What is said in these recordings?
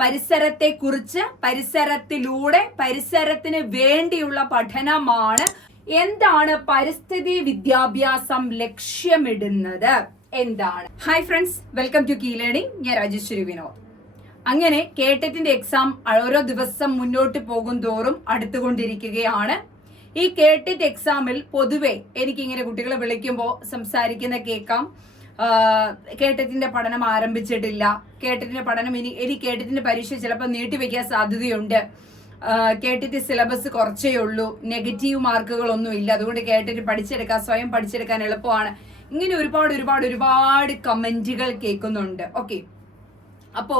പരിസരത്തെ കുറിച്ച് പരിസരത്തിലൂടെ പരിസരത്തിന് വേണ്ടിയുള്ള പഠനമാണ് എന്താണ് പരിസ്ഥിതി വിദ്യാഭ്യാസം ലക്ഷ്യമിടുന്നത്. എന്താണ്? Hi friends welcome to key learning ഞാൻ രാജേശ്വരി വിനോദ്. അങ്ങനെ കേട്ടറ്റിന്റെ എക്സാം ഓരോ ദിവസം മുന്നോട്ട് പോകും തോറും അടുത്തുകൊണ്ടിരിക്കുകയാണ്. ഈ കേട്ടിട്ട് എക്സാമിൽ പൊതുവെ എനിക്കിങ്ങനെ കുട്ടികളെ വിളിക്കുമ്പോൾ സംസാരിക്കുന്ന കേൾക്കാം. കേട്ടറ്റിന്റെ പഠനം ആരംഭിച്ചിട്ടില്ല. കേട്ടറ്റിന്റെ പഠനം ഇനി ഇനി കേട്ടറ്റിന്റെ പരീക്ഷ ചിലപ്പോൾ നീട്ടിവെക്കാൻ സാധ്യതയുണ്ട്. കേട്ടിട്ട് സിലബസ് കുറച്ചേ ഉള്ളൂ. നെഗറ്റീവ് മാർക്കുകളൊന്നും ഇല്ല. അതുകൊണ്ട് കേട്ടിട്ട് പഠിച്ചെടുക്കാൻ സ്വയം പഠിച്ചെടുക്കാൻ എളുപ്പമാണ്. ഇങ്ങനെ ഒരുപാട് ഒരുപാട് ഒരുപാട് കമന്റുകൾ കേൾക്കുന്നുണ്ട്. ഓക്കെ അപ്പോ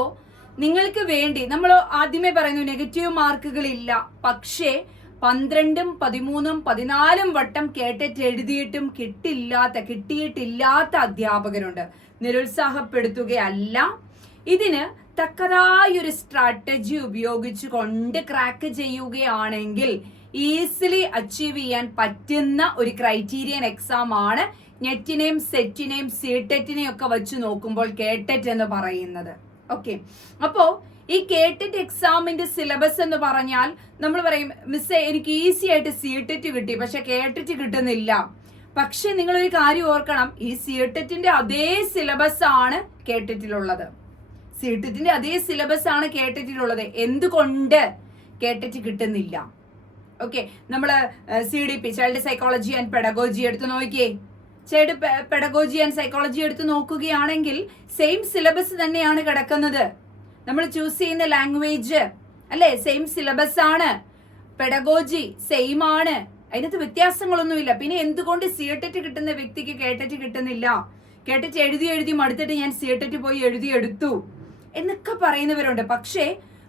നിങ്ങൾക്ക് വേണ്ടി നമ്മൾ ആദ്യമേ പറയുന്നു നെഗറ്റീവ് മാർക്കുകളില്ല. പക്ഷേ പന്ത്രണ്ടും പതിമൂന്നും പതിനാലും വട്ടം കേട്ടിട്ട് എഴുതിയിട്ടും കിട്ടില്ലാത്ത കിട്ടിയിട്ടില്ലാത്ത അധ്യാപകരുണ്ട്. നിരുത്സാഹപ്പെടുത്തുകയല്ല. ഇതിന് തക്കതായൊരു സ്ട്രാറ്റജി ഉപയോഗിച്ചുകൊണ്ട് ക്രാക്ക് ചെയ്യുകയാണെങ്കിൽ ഈസിലി അച്ചീവ് ചെയ്യാൻ പറ്റുന്ന ഒരു ക്രൈറ്റീരിയൻ എക്സാം ആണ് നെറ്റിനെയും സെറ്റിനെയും സീടെറ്റിനെയും ഒക്കെ വെച്ച് നോക്കുമ്പോൾ കേട്ടറ്റ് എന്ന് പറയുന്നത്. ഓക്കെ അപ്പോ ഈ കേട്ടിട്ട് എക്സാമിന്റെ സിലബസ് എന്ന് പറഞ്ഞാൽ നമ്മൾ പറയും മിസ് എനിക്ക് ഈസി ആയിട്ട് സി ടെറ്റ് കിട്ടി പക്ഷെ കേട്ടിട്ട് കിട്ടുന്നില്ല. പക്ഷെ നിങ്ങൾ ഒരു കാര്യം ഓർക്കണം ഈ സി ടെറ്റിന്റെ അതേ സിലബസ് ആണ് കേട്ടിട്ടിലുള്ളത് സി ടെറ്റിന്റെ അതേ സിലബസ് ആണ് കേട്ടിട്ടിലുള്ളത് എന്തുകൊണ്ട് കേട്ടിട്ട് കിട്ടുന്നില്ല? ഓക്കെ നമ്മൾ C D P child psychology and pedagogy എടുത്ത് നോക്കിയേ. ചൈൽഡ് പെഡഗോജി ആൻഡ് സൈക്കോളജി എടുത്ത് നോക്കുകയാണെങ്കിൽ സെയിം സിലബസ് തന്നെയാണ് കിടക്കുന്നത്. നമ്മൾ ചൂസ് ചെയ്യുന്ന ലാംഗ്വേജ് അല്ലേ? സെയിം സിലബസ് ആണ്. പെഡഗോജി സെയിം ആണ്. അതിനകത്ത് വ്യത്യാസങ്ങളൊന്നുമില്ല. പിന്നെ എന്തുകൊണ്ട് സിയട്ടറ്റ് കിട്ടുന്ന വ്യക്തിക്ക് കേട്ടറ്റ് കിട്ടുന്നില്ല? കേട്ടറ്റ് എഴുതി എഴുതി മടുത്തിട്ട് ഞാൻ സിയട്ടറ്റ് പോയി എഴുതി എടുത്തു. എന്നൊക്കെ പറയുന്നവരുണ്ട്. പക്ഷേ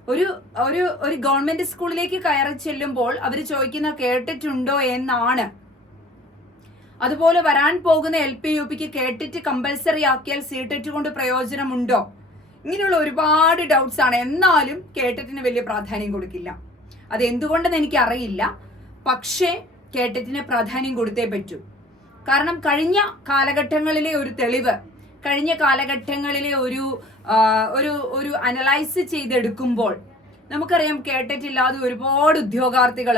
ഒരു ഒരു ഒരു ഗവൺമെന്റ് സ്കൂളിലേക്ക് കയറി ചെല്ലുമ്പോൾ അവർ ചോദിക്കുന്ന കേട്ടിട്ടുണ്ടോ എന്നാണ്. അതുപോലെ വരാൻ പോകുന്ന എൽ പി യു പിക്ക് കേട്ടിട്ട് കമ്പൽസറി ആക്കിയാൽ സീടെറ്റ് കൊണ്ട് പ്രയോജനമുണ്ടോ? ഇങ്ങനെയുള്ള ഒരുപാട് ഡൗട്ട്സ് ആണ്. എന്നാലും കേട്ടറ്റിന് വലിയ പ്രാധാന്യം കൊടുക്കില്ല. അത് എന്തുകൊണ്ടെന്ന് എനിക്ക് അറിയില്ല പക്ഷേ കേട്ടറ്റിന് പ്രാധാന്യം കൊടുത്തേ പറ്റൂ. കാരണം കഴിഞ്ഞ കാലഘട്ടങ്ങളിലെ ഒരു തെളിവ് കഴിഞ്ഞ കാലഘട്ടങ്ങളിലെ ഒരു ഒരു ഒരു അനലൈസ് ചെയ്തെടുക്കുമ്പോൾ നമുക്കറിയാം കേട്ടിട്ടില്ലാതെ ഒരുപാട് ഉദ്യോഗാർത്ഥികൾ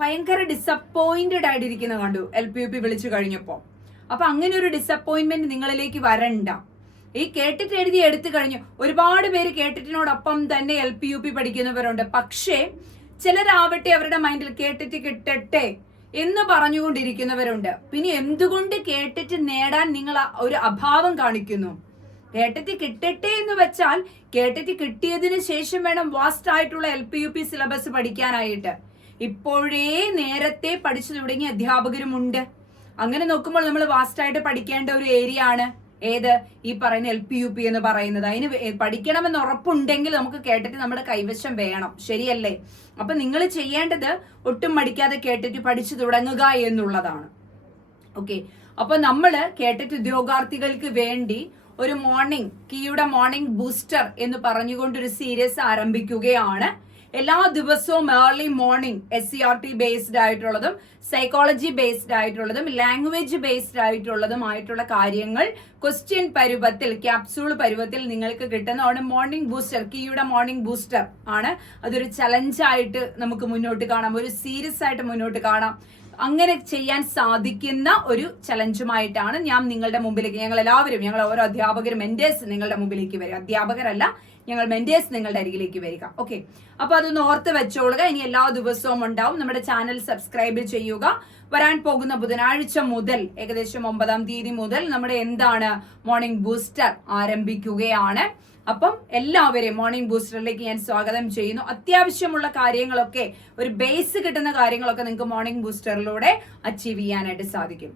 ഭയങ്കര ഡിസപ്പോയിന്റഡ് ആയിട്ടിരിക്കുന്ന കണ്ടു. എൽ പി യു പി വിളിച്ചു കഴിഞ്ഞപ്പോൾ അപ്പൊ അങ്ങനെ ഒരു ഡിസപ്പോയിന്റ്മെന്റ് നിങ്ങളിലേക്ക് വരണ്ട. ഈ കേട്ടിട്ട് എഴുതി എടുത്തു കഴിഞ്ഞു. ഒരുപാട് പേര് കേട്ടിട്ടിനോടൊപ്പം തന്നെ എൽ പി യു പി പഠിക്കുന്നവരുണ്ട്. പക്ഷേ ചിലരാവട്ടെ അവരുടെ മൈൻഡിൽ കേട്ടിട്ട് കിട്ടട്ടെ എന്ന് പറഞ്ഞുകൊണ്ടിരിക്കുന്നവരുണ്ട്. പിന്നെ എന്തുകൊണ്ട് കേട്ടിട്ട് നേടാൻ നിങ്ങൾ ഒരു അഭാവം കാണിക്കുന്നു? കേട്ടിട്ട് കിട്ടട്ടെ എന്ന് വെച്ചാൽ കേട്ടിട്ട് കിട്ടിയതിന് ശേഷം വേണം വാസ്റ്റ് ആയിട്ടുള്ള L P U P syllabus പഠിക്കാനായിട്ട്. ഇപ്പോഴേ നേരത്തെ പഠിച്ചു തുടങ്ങിയ അധ്യാപകരുമുണ്ട്. അങ്ങനെ നോക്കുമ്പോൾ നമ്മൾ വാസ്റ്റായിട്ട് പഠിക്കേണ്ട ഒരു ഏരിയ ആണ്. ഏത് ഈ പറയുന്ന എൽ പി യു പി എന്ന് പറയുന്നത്. അതിന് പഠിക്കണമെന്ന് ഉറപ്പുണ്ടെങ്കിൽ നമുക്ക് കേട്ടിട്ട് നമ്മുടെ കൈവശം വേണം. ശരിയല്ലേ? അപ്പൊ നിങ്ങൾ ചെയ്യേണ്ടത് ഒട്ടും മടിക്കാതെ കേട്ടിട്ട് പഠിച്ചു തുടങ്ങുക എന്നുള്ളതാണ്. ഓക്കെ അപ്പൊ നമ്മൾ കേട്ടിട്ട് ഉദ്യോഗാർത്ഥികൾക്ക് വേണ്ടി ഒരു മോർണിംഗ് കീയുടെ മോർണിംഗ് ബൂസ്റ്റർ എന്ന് പറഞ്ഞുകൊണ്ട് ഒരു സീരിയസ് ആരംഭിക്കുകയാണ്. എല്ലാ ദിവസവും early morning S C R T based ആയിട്ടുള്ളതും സൈക്കോളജി ബേസ്ഡ് ആയിട്ടുള്ളതും ലാംഗ്വേജ് ബേസ്ഡ് ആയിട്ടുള്ളതുമായിട്ടുള്ള കാര്യങ്ങൾ ക്വസ്റ്റ്യൻ പരുവത്തിൽ ക്യാപ്സൂൾ പരുവത്തിൽ നിങ്ങൾക്ക് കിട്ടുന്നതാണ് മോർണിംഗ് ബൂസ്റ്റർ കീയുടെ മോർണിംഗ് ബൂസ്റ്റർ ആണ്. അതൊരു ചലഞ്ചായിട്ട് നമുക്ക് മുന്നോട്ട് കാണാം. ഒരു സീരിയസ് ആയിട്ട് മുന്നോട്ട് കാണാം. അങ്ങനെ ചെയ്യാൻ സാധിക്കുന്ന ഒരു ചലഞ്ചുമായിട്ടാണ് ഞാൻ നിങ്ങളുടെ മുമ്പിലേക്ക് ഞങ്ങൾ എല്ലാവരും ഞങ്ങൾ ഓരോ അധ്യാപകരും മെന്റേഴ്സ് നിങ്ങളുടെ മുമ്പിലേക്ക് വരിക. അധ്യാപകരല്ല ഞങ്ങൾ മെന്റേഴ്സ് നിങ്ങളുടെ അരികിലേക്ക് വരിക. ഓക്കെ അപ്പൊ അതൊന്ന് ഓർത്ത് വെച്ചോളുക. ഇനി എല്ലാ ദിവസവും ഉണ്ടാവും. നമ്മുടെ ചാനൽ സബ്സ്ക്രൈബ് ചെയ്യുക. വരാൻ പോകുന്ന ബുധനാഴ്ച മുതൽ ഏകദേശം ഒമ്പതാം തീയതി മുതൽ നമ്മുടെ എന്താണ് മോർണിംഗ് ബൂസ്റ്റർ ആരംഭിക്കുകയാണ്. അപ്പം എല്ലാവരെയും മോർണിംഗ് ബൂസ്റ്ററിലേക്ക് ഞാൻ സ്വാഗതം ചെയ്യുന്നു. അത്യാവശ്യമുള്ള കാര്യങ്ങളൊക്കെ ഒരു ബേസ് കിട്ടുന്ന കാര്യങ്ങളൊക്കെ നിങ്ങൾക്ക് മോർണിംഗ് ബൂസ്റ്ററിലൂടെ അച്ചീവ് ചെയ്യാനായിട്ട് സാധിക്കും.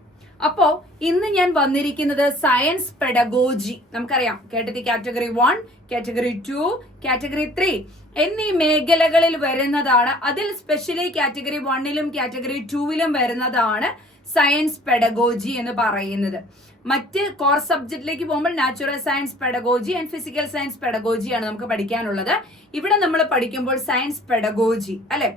അപ്പോ ഇന്ന് ഞാൻ വന്നിരിക്കുന്നത് സയൻസ് പെഡഗോജി നമുക്കറിയാം കേട്ടത് category one category two category three എന്നീ മേഖലകളിൽ വരുന്നതാണ്. അതിൽ സ്പെഷ്യലി കാറ്റഗറി വണ്ണിലും കാറ്റഗറി ടൂവിലും വരുന്നതാണ് സയൻസ് പെഡഗോജി എന്ന് പറയുന്നത്. മറ്റ് കോർ സബ്ജക്റ്റിലേക്ക് പോകുമ്പോൾ natural science pedagogy and physical science പെഡഗോജിയാണ് നമുക്ക് പഠിക്കാനുള്ളത്. ഇവിടെ നമ്മൾ പഠിക്കുമ്പോൾ സയൻസ് പെഡഗോജി അല്ലെ?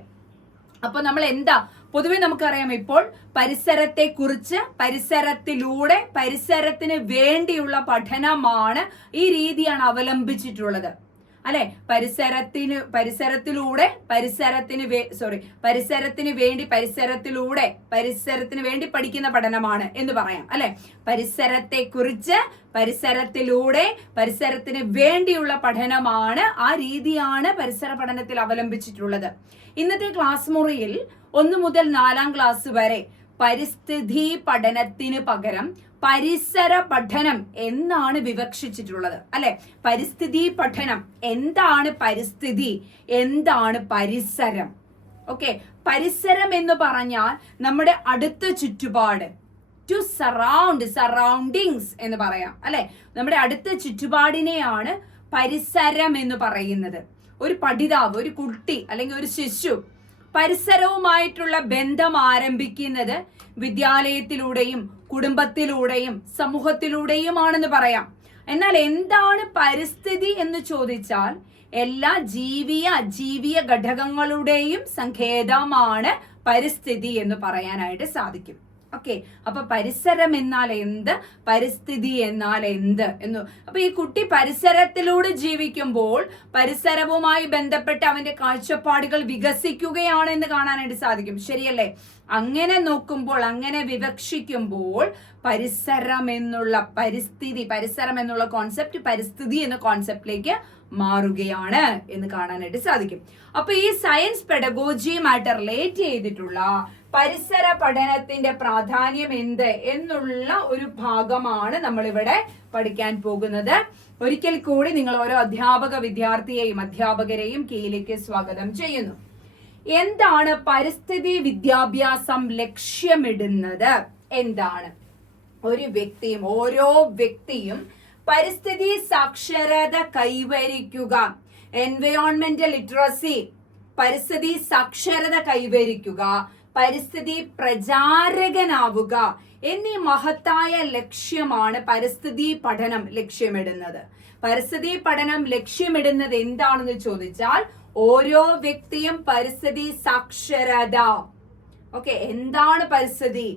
അപ്പൊ നമ്മൾ എന്താ? പൊതുവെ നമുക്കറിയാം ഇപ്പോൾ പരിസരത്തെ കുറിച്ച് പരിസരത്തിലൂടെ പരിസരത്തിന് വേണ്ടിയുള്ള പഠനമാണ് ഈ രീതിയാണ് അവലംബിച്ചിട്ടുള്ളത്. അല്ലെ? പരിസരത്തിന് പരിസരത്തിലൂടെ പരിസരത്തിന് സോറി പരിസരത്തിന് വേണ്ടി പരിസരത്തിലൂടെ പരിസരത്തിന് വേണ്ടി പഠിക്കുന്ന പഠനമാണ് എന്ന് പറയാം അല്ലെ? പരിസരത്തെ കുറിച്ച് പരിസരത്തിലൂടെ പരിസരത്തിന് വേണ്ടിയുള്ള പഠനമാണ് ആ രീതിയാണ് പരിസര പഠനത്തിൽ അവലംബിച്ചിട്ടുള്ളത്. ഇന്നത്തെ ക്ലാസ് മുറിയിൽ ഒന്ന് മുതൽ നാലാം ക്ലാസ് വരെ പരിസ്ഥിതി പഠനത്തിന് പകരം പരിസര പഠനം എന്നാണ് വിവക്ഷിച്ചിട്ടുള്ളത്. അല്ലെ? പരിസ്ഥിതി പഠനം. എന്താണ് പരിസ്ഥിതി? എന്താണ് പരിസരം? ഓക്കെ. പരിസരം എന്ന് പറഞ്ഞാൽ നമ്മുടെ അടുത്ത ചുറ്റുപാട്. ടു സറൗണ്ട് സറൗണ്ടിങ്സ് എന്ന് പറയാം. അല്ലെ? നമ്മുടെ അടുത്ത ചുറ്റുപാടിനെയാണ് പരിസരം എന്ന് പറയുന്നത്. ഒരു പഠിതാവ് ഒരു കുട്ടി അല്ലെങ്കിൽ ഒരു ശിശു പരിസരവുമായിട്ടുള്ള ബന്ധം ആരംഭിക്കുന്നത് വിദ്യാലയത്തിലൂടെയും കുടുംബത്തിലൂടെയും സമൂഹത്തിലൂടെയുമാണെന്ന് പറയാം. എന്നാൽ എന്താണ് പരിസ്ഥിതി എന്ന് ചോദിച്ചാൽ എല്ലാ ജീവിയ അജീവിയ ഘടകങ്ങളുടെയും സങ്കേതമാണ് പരിസ്ഥിതി എന്ന് പറയാനായിട്ട് സാധിക്കും. ഓക്കെ അപ്പൊ പരിസരം എന്നാൽ എന്ത്? പരിസ്ഥിതി എന്നാൽ എന്ത്? എന്ന്. അപ്പൊ ഈ കുട്ടി പരിസരത്തിലൂടെ ജീവിക്കുമ്പോൾ പരിസരവുമായി ബന്ധപ്പെട്ട് അവന്റെ കാഴ്ചപ്പാടുകൾ വികസിക്കുകയാണെന്ന് കാണാനായിട്ട് സാധിക്കും. ശരിയല്ലേ? അങ്ങനെ നോക്കുമ്പോൾ അങ്ങനെ വിവക്ഷിക്കുമ്പോൾ പരിസരം എന്നുള്ള പരിസ്ഥിതി പരിസരം എന്നുള്ള കോൺസെപ്റ്റ് പരിസ്ഥിതി എന്ന കോൺസെപ്റ്റിലേക്ക് മാറുകയാണ് എന്ന് കാണാനായിട്ട് സാധിക്കും. അപ്പൊ ഈ സയൻസ് പെഡഗോജിയുമായിട്ട് റിലേറ്റ് ചെയ്തിട്ടുള്ള പരിസര പഠനത്തിന്റെ പ്രാധാന്യം എന്ത് എന്നുള്ള ഒരു ഭാഗമാണ് നമ്മളിവിടെ പഠിക്കാൻ പോകുന്നത്. ഒരിക്കൽ കൂടി നിങ്ങൾ ഓരോ അധ്യാപക വിദ്യാർത്ഥിയെയും അധ്യാപകരെയും കീഴിലേക്ക് സ്വാഗതം ചെയ്യുന്നു. എന്താണ് പരിസ്ഥിതി വിദ്യാഭ്യാസം ലക്ഷ്യമിടുന്നത്? എന്താണ്? ഒരു വ്യക്തിയും ഓരോ വ്യക്തിയും പരിസ്ഥിതി സാക്ഷരത കൈവരിക്കുക. എൻവയോൺമെന്റൽ ലിറ്ററസി പരിസ്ഥിതി സാക്ഷരത കൈവരിക്കുക. പരിസ്ഥിതി പ്രചാരകനാവുക എന്നീ മഹത്തായ ലക്ഷ്യമാണ് പരിസ്ഥിതി പഠനം ലക്ഷ്യമിടുന്നത്. പരിസ്ഥിതി പഠനം ലക്ഷ്യമിടുന്നത് എന്താണെന്ന് ചോദിച്ചാൽ ഓരോ വ്യക്തിയും പരിസ്ഥിതി സാക്ഷരത. ഓക്കെ എന്താണ് പരിസ്ഥിതി?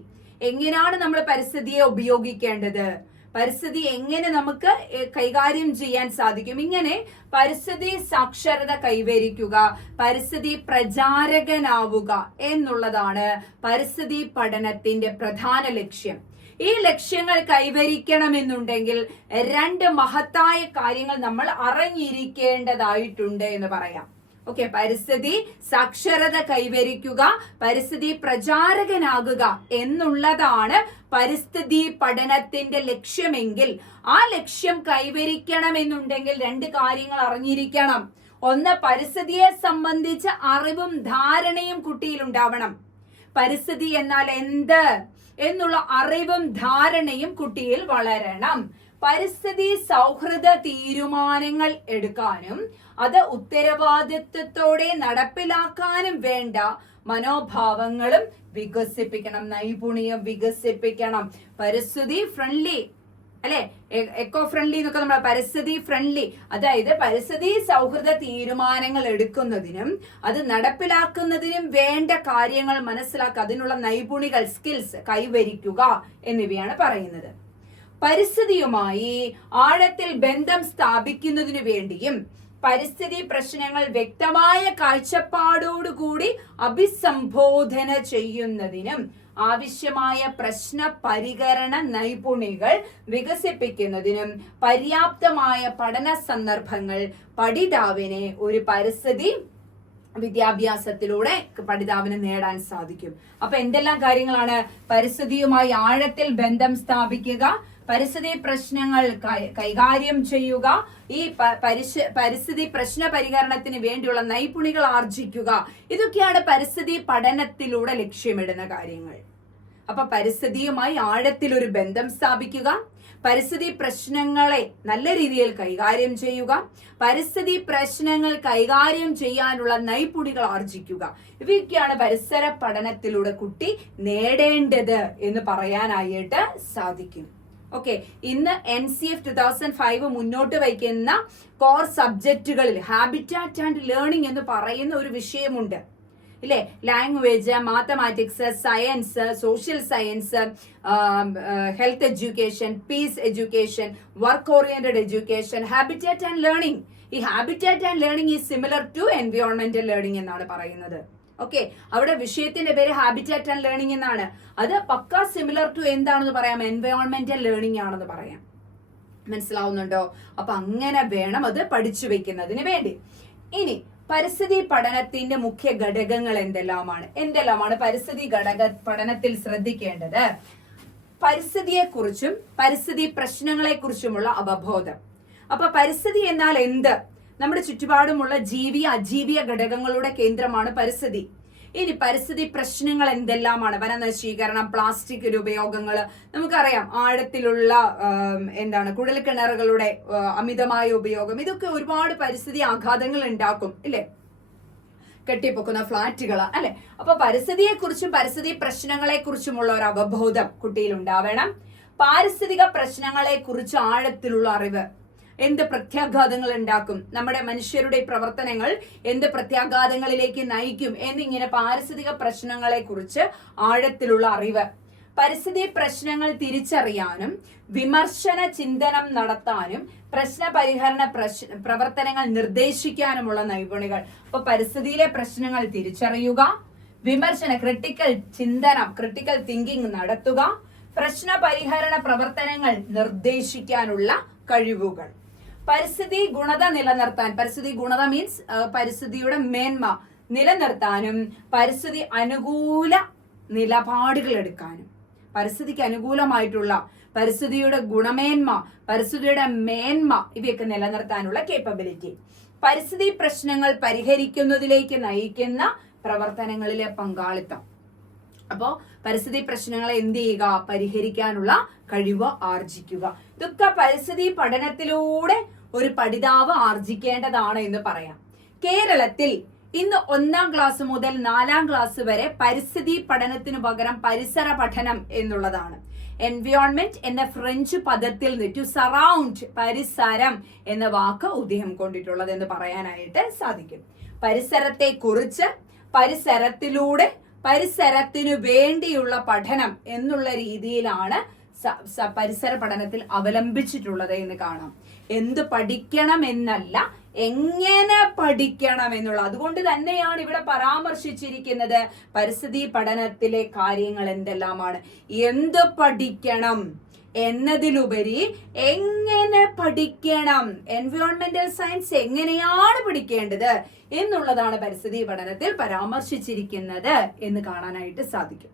എങ്ങനെയാണ് നമ്മൾ പരിസ്ഥിതിയെ ഉപയോഗിക്കേണ്ടത്? പരിസ്ഥിതി എങ്ങനെ നമുക്ക് കൈകാര്യം ചെയ്യാൻ സാധിക്കും? ഇങ്ങനെ പരിസ്ഥിതി സാക്ഷരത കൈവരിക്കുക പരിസ്ഥിതി പ്രചാരകനാവുക എന്നുള്ളതാണ് പരിസ്ഥിതി പഠനത്തിന്റെ പ്രധാന ലക്ഷ്യം. ഈ ലക്ഷ്യങ്ങൾ കൈവരിക്കണമെന്നുണ്ടെങ്കിൽ രണ്ട് മഹത്തായ കാര്യങ്ങൾ നമ്മൾ അറിഞ്ഞിരിക്കേണ്ടതായിട്ടുണ്ട് എന്ന് പറയാം. ഓക്കെ പരിസ്ഥിതി സാക്ഷരത കൈവരിക്കുക പരിസ്ഥിതി പ്രചാരകനാകുക എന്നുള്ളതാണ് പരിസ്ഥിതി പഠനത്തിന്റെ ലക്ഷ്യമെങ്കിൽ. ആ ലക്ഷ്യം കൈവരിക്കണമെന്നുണ്ടെങ്കിൽ രണ്ട് കാര്യങ്ങൾ അറിഞ്ഞിരിക്കണം. ഒന്ന് പരിസ്ഥിതിയെ സംബന്ധിച്ച അറിവും ധാരണയും കുട്ടിയിൽ ഉണ്ടാവണം. പരിസ്ഥിതി എന്നാൽ എന്ത് എന്നുള്ള അറിവും ധാരണയും കുട്ടിയിൽ വളരണം. പരിസ്ഥിതി സൗഹൃദ തീരുമാനങ്ങൾ എടുക്കാനും അത് ഉത്തരവാദിത്വത്തോടെ നടപ്പിലാക്കാനും വേണ്ട മനോഭാവങ്ങളും വികസിപ്പിക്കണം നൈപുണ്യം വികസിപ്പിക്കണം. പരിസ്ഥിതി ഫ്രണ്ട്ലി അല്ലെ? എക്കോ ഫ്രണ്ട്ലി എന്നൊക്കെ നമ്മൾ പരിസ്ഥിതി ഫ്രണ്ട്ലി അതായത് പരിസ്ഥിതി സൗഹൃദ തീരുമാനങ്ങൾ എടുക്കുന്നതിനും അത് നടപ്പിലാക്കുന്നതിനും വേണ്ട കാര്യങ്ങൾ മനസ്സിലാക്കുക അതിനുള്ള നൈപുണികൾ സ്കിൽസ് കൈവരിക്കുക എന്നിവയാണ് പറയുന്നത്. പരിസ്ഥിതിയുമായി ആഴത്തിൽ ബന്ധം സ്ഥാപിക്കുന്നതിനു വേണ്ടിയും പരിസ്ഥിതി പ്രശ്നങ്ങൾ വ്യക്തമായ കാഴ്ചപ്പാടോടുകൂടി അഭിസംബോധന ചെയ്യുന്നതിനും ആവശ്യമായ പ്രശ്ന പരികരണ നൈപുണികൾ വികസിപ്പിക്കുന്നതിനും പര്യാപ്തമായ പഠന സന്ദർഭങ്ങൾ പഠിതാവിനെ ഒരു പരിസ്ഥിതി വിദ്യാഭ്യാസത്തിലൂടെ പഠിതാവിന് നേടാൻ സാധിക്കും. അപ്പൊ എന്തെല്ലാം കാര്യങ്ങളാണ് പരിസ്ഥിതിയുമായി ആഴത്തിൽ ബന്ധം സ്ഥാപിക്കുക? പരിസ്ഥിതി പ്രശ്നങ്ങൾ കൈകാര്യം ചെയ്യുക. ഈ പരിശ പരിസ്ഥിതി പ്രശ്ന പരിഹരണത്തിന് വേണ്ടിയുള്ള നൈപുണികൾ ആർജിക്കുക. ഇതൊക്കെയാണ് പരിസ്ഥിതി പഠനത്തിലൂടെ ലക്ഷ്യമിടുന്ന കാര്യങ്ങൾ. അപ്പൊ പരിസ്ഥിതിയുമായി ആഴത്തിൽ ഒരു ബന്ധം സ്ഥാപിക്കുക. പരിസ്ഥിതി പ്രശ്നങ്ങളെ നല്ല രീതിയിൽ കൈകാര്യം ചെയ്യുക. പരിസ്ഥിതി പ്രശ്നങ്ങൾ കൈകാര്യം ചെയ്യാനുള്ള നൈപുണികൾ ആർജിക്കുക. ഇവയൊക്കെയാണ് പരിസര പഠനത്തിലൂടെ കുട്ടി നേടേണ്ടത് എന്ന് പറയാനായിട്ട് സാധിക്കും. ഓക്കെ ഇന്ന് N C F two thousand five മുന്നോട്ട് വയ്ക്കുന്ന കോർ സബ്ജക്റ്റുകളിൽ ഹാബിറ്റാറ്റ് ആൻഡ് ലേണിംഗ് എന്ന് പറയുന്ന ഒരു വിഷയമുണ്ട്. ഇല്ലേ? Language mathematics science social science health education peace education work oriented education habitat and learning ഈ habitat and learning is similar to എൻവിയോൺമെന്റൽ learning എന്നാണ് പറയുന്നത്. ഓക്കെ അവിടെ വിഷയത്തിന്റെ പേര് ഹാബിറ്റാറ്റ് ആൻഡ് ലേണിംഗ് എന്നാണ്. അത് പക്ക സിമിലർ ടു എന്താണെന്ന് പറയാം? എൻവയോൺമെന്റൽ ലേണിംഗ് ആണെന്ന് പറയാം. മനസ്സിലാവുന്നുണ്ടോ? അപ്പൊ അങ്ങനെ വേണം അത് പഠിച്ചു വെക്കുന്നതിന് വേണ്ടി. ഇനി പരിസ്ഥിതി പഠനത്തിന്റെ മുഖ്യ ഘടകങ്ങൾ എന്തെല്ലാമാണ്? എന്തെല്ലാമാണ് പരിസ്ഥിതി ഘടക പഠനത്തിൽ ശ്രദ്ധിക്കേണ്ടത്? പരിസ്ഥിതിയെക്കുറിച്ചും പരിസ്ഥിതി പ്രശ്നങ്ങളെ കുറിച്ചുമുള്ള അവബോധം. അപ്പൊ പരിസ്ഥിതി എന്നാൽ എന്ത്? നമ്മുടെ ചുറ്റുപാടുമുള്ള ജീവി അജീവിയ ഘടകങ്ങളുടെ കേന്ദ്രമാണ് പരിസ്ഥിതി. ഇനി പരിസ്ഥിതി പ്രശ്നങ്ങൾ എന്തെല്ലാമാണ്? വനനശീകരണം പ്ലാസ്റ്റിക് ഉപയോഗങ്ങൾ നമുക്കറിയാം ആഴത്തിലുള്ള എന്താണ് കുഴൽക്കിണറുകളുടെ അമിതമായ ഉപയോഗം. ഇതൊക്കെ ഒരുപാട് പരിസ്ഥിതി ആഘാതങ്ങൾ ഉണ്ടാക്കും ഇല്ലേ? കെട്ടിപ്പൊക്കുന്ന ഫ്ലാറ്റുകൾ അല്ലെ? അപ്പൊ പരിസ്ഥിതിയെ കുറിച്ചും പരിസ്ഥിതി പ്രശ്നങ്ങളെ കുറിച്ചുമുള്ള ഒരു അവബോധം കുട്ടിയിൽ ഉണ്ടാവണം. പാരിസ്ഥിതിക പ്രശ്നങ്ങളെ കുറിച്ച് ആഴത്തിലുള്ള അറിവ് എന്ത് പ്രത്യാഘാതങ്ങൾ ഉണ്ടാക്കും? നമ്മുടെ മനുഷ്യരുടെ പ്രവർത്തനങ്ങൾ എന്ത് പ്രത്യാഘാതങ്ങളിലേക്ക് നയിക്കും? എന്നിങ്ങനെ പാരിസ്ഥിതിക പ്രശ്നങ്ങളെ കുറിച്ച് ആഴത്തിലുള്ള അറിവ്. പരിസ്ഥിതി പ്രശ്നങ്ങൾ തിരിച്ചറിയാനും വിമർശന ചിന്തനം നടത്താനും പ്രശ്ന പരിഹരണ പ്രശ്ന പ്രവർത്തനങ്ങൾ നിർദ്ദേശിക്കാനുമുള്ള നൈപുണികൾ അപ്പൊ പരിസ്ഥിതിയിലെ പ്രശ്നങ്ങൾ തിരിച്ചറിയുക വിമർശന ക്രിട്ടിക്കൽ ചിന്തനം ക്രിട്ടിക്കൽ തിങ്കിങ് നടത്തുക പ്രശ്ന പരിഹരണ പ്രവർത്തനങ്ങൾ നിർദ്ദേശിക്കാനുള്ള കഴിവുകൾ. പരിസ്ഥിതി ഗുണത നിലനിർത്താൻ പരിസ്ഥിതി ഗുണത മീൻസ് പരിസ്ഥിതിയുടെ മേന്മ നിലനിർത്താനും പരിസ്ഥിതി അനുകൂല നിലപാടുകൾ എടുക്കാനും. പരിസ്ഥിതിക്ക് അനുകൂലമായിട്ടുള്ള പരിസ്ഥിതിയുടെ ഗുണമേന്മ പരിസ്ഥിതിയുടെ മേന്മ ഇവയൊക്കെ നിലനിർത്താനുള്ള കേപ്പബിലിറ്റി പരിസ്ഥിതി പ്രശ്നങ്ങൾ പരിഹരിക്കുന്നതിലേക്ക് നയിക്കുന്ന പ്രവർത്തനങ്ങളിലെ പങ്കാളിത്തം. അപ്പോ പരിസ്ഥിതി പ്രശ്നങ്ങളെ എന്ത് ചെയ്യുക? പരിഹരിക്കാനുള്ള കഴിവ് ആർജിക്കുക. ഇതൊക്കെ പരിസ്ഥിതി പഠനത്തിലൂടെ ഒരു പഠിതാവ് ആർജിക്കേണ്ടതാണ് എന്ന് പറയാം. കേരളത്തിൽ ഇന്ന് ഒന്നാം ക്ലാസ് മുതൽ നാലാം ക്ലാസ് വരെ പരിസ്ഥിതി പഠനത്തിനു പകരം പരിസര പഠനം എന്നുള്ളതാണ്. എൻവയോൺമെന്റ് എന്ന ഫ്രഞ്ച് പദത്തിൽ നിന്ന് ടു സറൗണ്ട് പരിസരം എന്ന വാക്ക് ഉദയം കൊണ്ടിട്ടുള്ളത് എന്ന് പറയാനായിട്ട് സാധിക്കും. പരിസരത്തെ കുറിച്ച് പരിസരത്തിലൂടെ പരിസരത്തിനു വേണ്ടിയുള്ള പഠനം എന്നുള്ള രീതിയിലാണ് പരിസര പഠനത്തിൽ അവലംബിച്ചിട്ടുള്ളത് എന്ന് കാണാം. എന്ത് പഠിക്കണം എന്നല്ല എങ്ങനെ പഠിക്കണം എന്നുള്ള അതുകൊണ്ട് തന്നെയാണ് ഇവിടെ പരാമർശിച്ചിരിക്കുന്നത് പരിസ്ഥിതി പഠനത്തിലെ കാര്യങ്ങൾ എന്തെല്ലാമാണ്. എന്ത് പഠിക്കണം? എന്നതിലുപരി എങ്ങനെ പഠിക്കണം? എൻവയോൺമെന്റൽ സയൻസ് എങ്ങനെയാണ് പഠിക്കേണ്ടത് എന്നുള്ളതാണ് പരിസ്ഥിതി പഠനത്തിൽ പരാമർശിച്ചിരിക്കുന്നത് എന്ന് കാണാനായിട്ട് സാധിക്കും.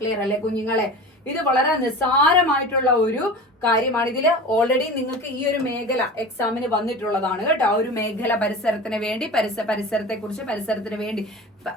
ക്ലിയർ അല്ലേ കുഞ്ഞുങ്ങളെ? ഇത് വളരെ നിസ്സാരമായിട്ടുള്ള ഒരു കാര്യമാണ്. ഇതിൽ ഓൾറെഡി നിങ്ങൾക്ക് ഈ ഒരു മേഖല എക്സാമിന് വന്നിട്ടുള്ളതാണ് കേട്ടോ. ആ ഒരു മേഖല പരിസരത്തിന് വേണ്ടി പരിസ പരിസരത്തെ കുറിച്ച് പരിസരത്തിന് വേണ്ടി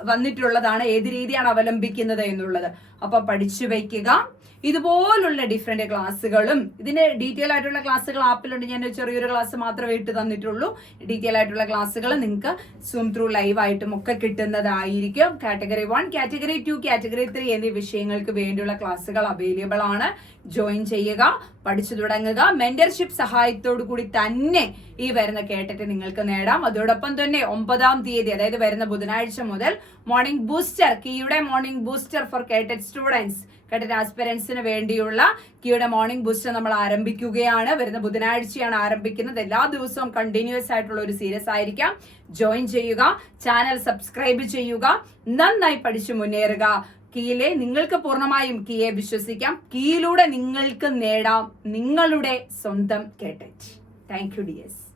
വന്നിട്ടുള്ളതാണ് ഏത് രീതിയാണ് അവലംബിക്കുന്നത് എന്നുള്ളത്. അപ്പൊ പഠിച്ചു വയ്ക്കുക. ഇതുപോലുള്ള ഡിഫറെന്റ് ക്ലാസ്സുകളും ഇതിന്റെ ഡീറ്റെയിൽ ആയിട്ടുള്ള ക്ലാസ്സുകൾ ആപ്പിലുണ്ട് ഞാൻ ചെറിയൊരു ക്ലാസ് മാത്രമേ ഇട്ട് തന്നിട്ടുള്ളൂ. ഡീറ്റെയിൽ ആയിട്ടുള്ള ക്ലാസ്സുകൾ നിങ്ങൾക്ക് സൂം ത്രൂ ലൈവ് ആയിട്ടും ഒക്കെ കിട്ടുന്നതായിരിക്കും. Category one category two category three എന്നീ വിഷയങ്ങൾക്ക് വേണ്ടിയുള്ള ക്ലാസ്സുകൾ അവൈലബിൾ ആണ്. ജോയിൻ ചെയ്യുക പഠിച്ചു തുടങ്ങുക മെന്റർഷിപ്പ് സഹായത്തോടു കൂടി തന്നെ ഈ വരുന്ന കേട്ടിട്ട് നിങ്ങൾക്ക് നേടാം. അതോടൊപ്പം തന്നെ ഒമ്പതാം തീയതി അതായത് വരുന്ന ബുധനാഴ്ച മുതൽ മോർണിംഗ് ബൂസ്റ്റർ കീയുടെ മോർണിംഗ് ബൂസ്റ്റർ ഫോർ കേട്ടഡ് സ്റ്റുഡൻസ് കേട്ടഡ് ആസ്പിരൻസിന് വേണ്ടിയുള്ള കീയുടെ മോർണിംഗ് ബൂസ്റ്റർ നമ്മൾ ആരംഭിക്കുകയാണ്. വരുന്ന ബുധനാഴ്ചയാണ് ആരംഭിക്കുന്നത്. എല്ലാ ദിവസവും കണ്ടിന്യൂസ് ആയിട്ടുള്ള ഒരു സീരിയസ് ആയിരിക്കാം. ജോയിൻ ചെയ്യുക ചാനൽ സബ്സ്ക്രൈബ് ചെയ്യുക നന്നായി പഠിച്ചു മുന്നേറുക. കീയിലെ നിങ്ങൾക്ക് പൂർണമായും കീയെ വിശ്വസിക്കാം. കീയിലൂടെ നിങ്ങൾക്ക് നേടാം നിങ്ങളുടെ സ്വന്തം കേട്ടറ്റ്. Thank you dears